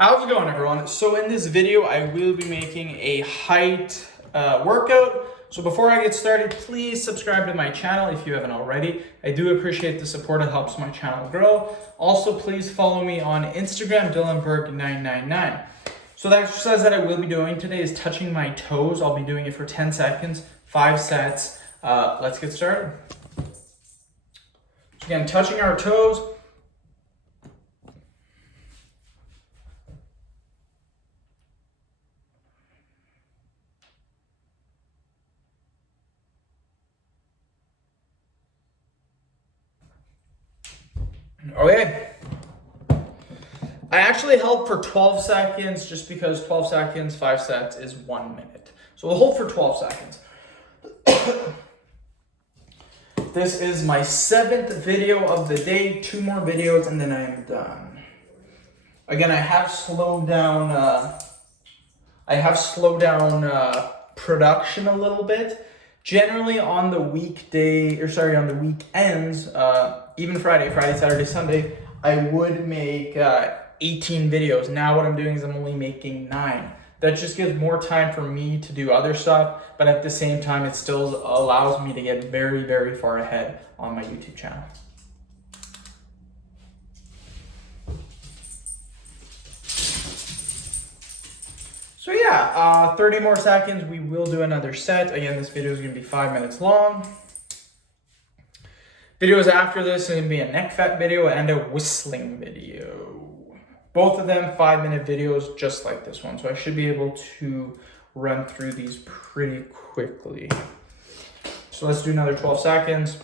How's it going, everyone? So in this video, I will be making a height workout. So before I get started, please subscribe to my channel if you haven't already. I do appreciate the support. It helps my channel grow. Also, please follow me on Instagram, DylanBurke999. So the exercise that I will be doing today is touching my toes. I'll be doing it for 10 seconds, 5 sets. Let's get started. So again, touching our toes. Okay. I actually held for 12 seconds just because 12 seconds, 5 sets is 1 minute. So we'll hold for 12 seconds. This is my 7th video of the day, 2 more videos and then I am done. Again, I have slowed down production a little bit. Generally on the weekends, even Friday, Saturday, Sunday, I would make 18 videos. Now what I'm doing is I'm only making 9. That just gives more time for me to do other stuff, but at the same time, it still allows me to get very, very far ahead on my YouTube channel. So yeah, 30 more seconds, we will do another set. Again, this video is gonna be 5 minutes long. Videos after this are gonna be a neck fat video and a whistling video. Both of them 5-minute videos, just like this one. So I should be able to run through these pretty quickly. So let's do another 12 seconds.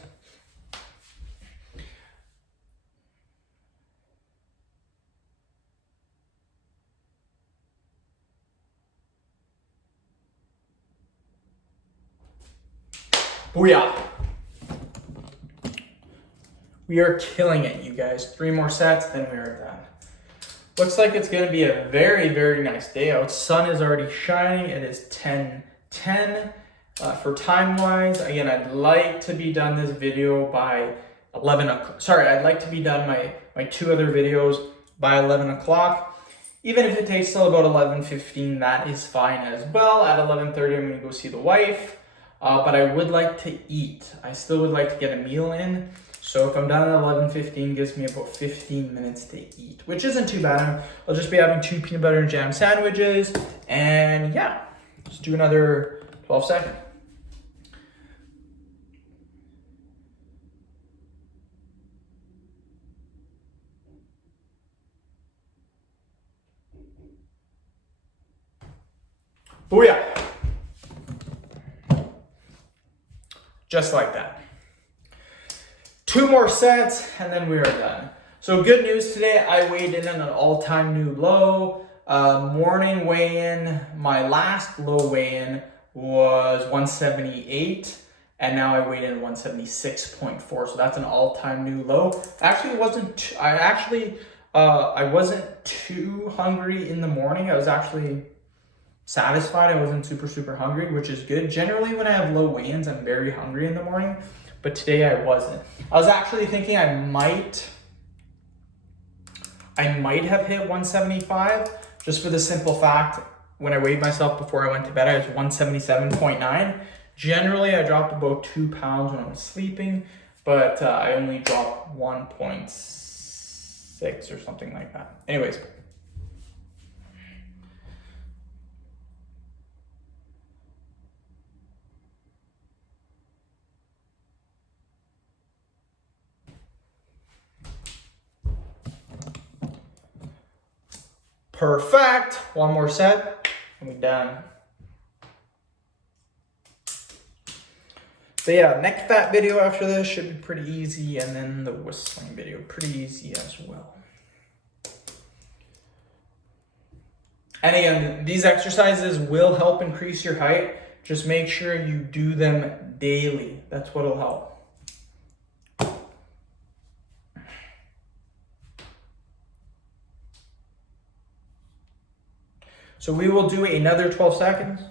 Booyah! We are killing it, you guys. 3 more sets, then we are done. Looks like it's going to be a very, very nice day out. Sun is already shining. It is 10:10. For time-wise, again, I'd like to be done this video by 11 o'clock. Sorry, I'd like to be done my 2 other videos by 11 o'clock. Even if it takes till about 11:15, that is fine as well. At 11:30, I'm going to go see the wife. But I would like to eat. I still would like to get a meal in. So if I'm done at 11:15, gives me about 15 minutes to eat, which isn't too bad. I'll just be having 2 peanut butter and jam sandwiches. And yeah, let's do another 12 seconds. Booyah! Just like that. 2 more sets and then we are done. So good news today, I weighed in at an all-time new low. Morning weigh-in, my last low weigh-in was 178 and now I weighed in 176.4. So that's an all-time new low. Actually, I wasn't too hungry in the morning. I was actually satisfied. I wasn't super hungry, which is good. Generally, when I have low weigh-ins, I'm very hungry in the morning, but today I wasn't. I was actually thinking I might have hit 175, just for the simple fact, when I weighed myself before I went to bed, I was 177.9. Generally, I dropped about 2 pounds when I was sleeping, but I only dropped 1.6 or something like that. Anyways. Perfect. 1 more set and we're done. So yeah, neck fat video after this should be pretty easy, and then the whistling video pretty easy as well. And again, these exercises will help increase your height. Just make sure you do them daily. That's what'll help. So we will do another 12 seconds.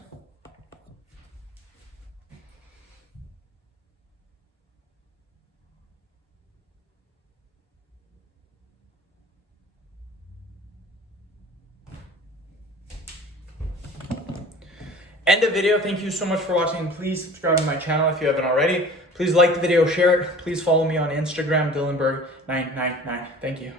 end of video. Thank you so much for watching. Please subscribe to my channel if you haven't already. Please like the video, share it. Please follow me on Instagram, Dylanberg999. Thank you.